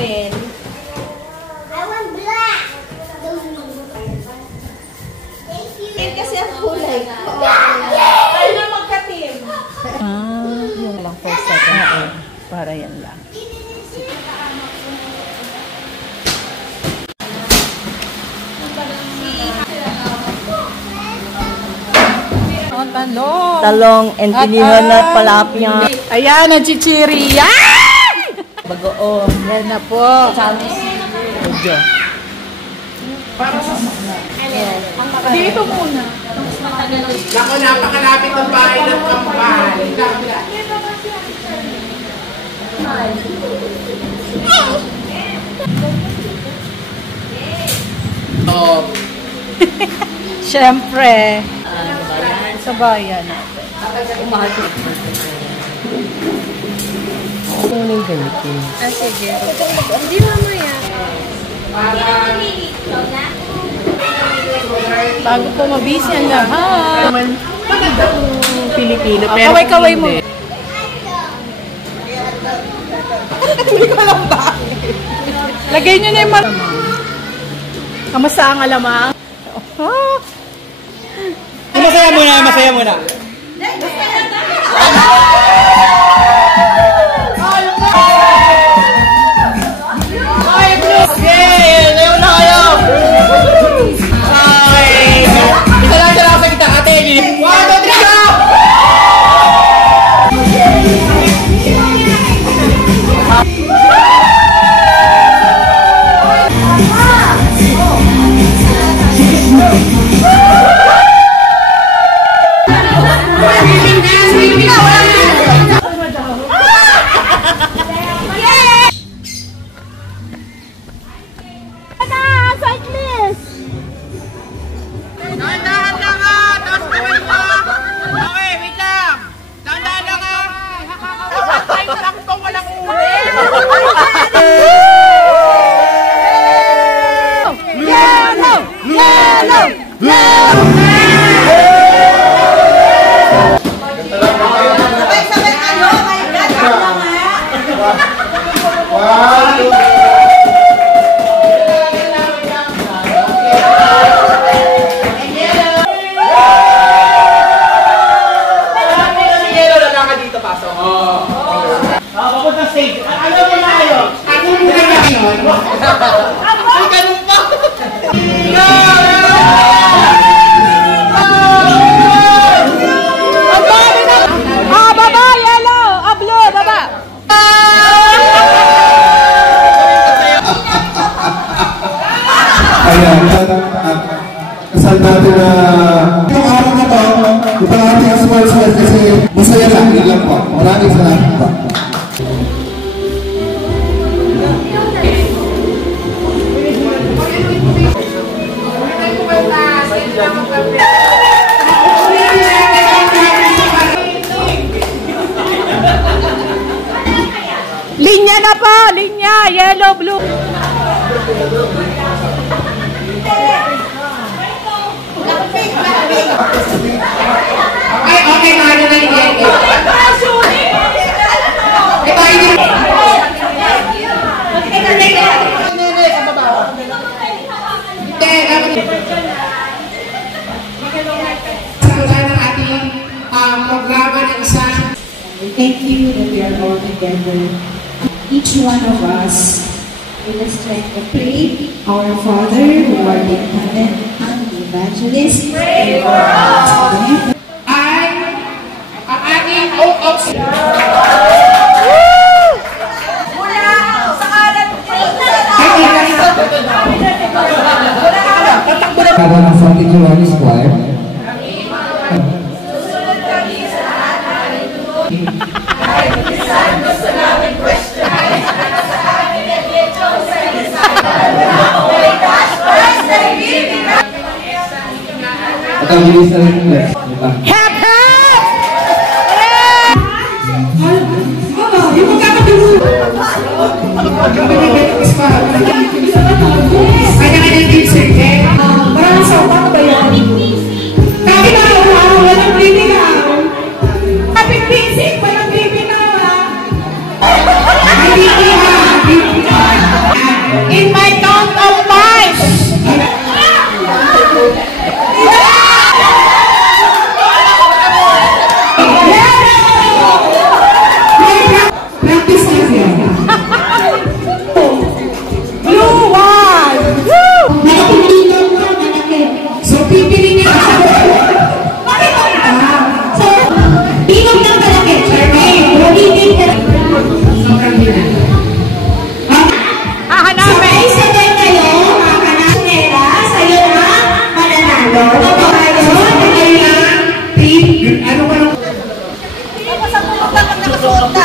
Pen. I want black. Thank you. Pen kasi ang kulay. Ay na magka-team. Yun lang po sa para yan lang. Talong and pinihan na palapya. Ayan, ang chichiri. Yan! Bagoong. Yan na po. Medyo. Para sa... Dito muna. Naku, napakalapit ng bahay ng Kambal. Oh. Siyempre. Sa bayan natin. Sige. Hindi mamaya. Bago po mabisi ang lahat. Pilipino. Kaway-kaway mo. Hindi ko alam ba? Lagay nyo na yung Kamusta ang alamang? Masaya muna, masaya muna. Kasal natin na itong araw na to, itong ating sponsor kasi masaya lang, yun lang po. Maraming salamat po. Linya na po! Linya! Yellow, blue! Okay, mahalo na yung yan. Thank you that we are all together. Each one of us will strength to pray. Our Father who art in heaven, and the evangelist, pray for us. Ang ating oath of Mula sa kalat Para ng Santi Giovanni Square. susunod kami sa lahat na alinuno. Kahit minsan gusto namin question. Sa amin at ito sa isang may cash prize na ibibigay. At ang bilis na rin. kanya-kanya din sir. Maraming sa upa ba yan? Kami na, walang baby na. Kapit basic, walang baby na. Hindi suot na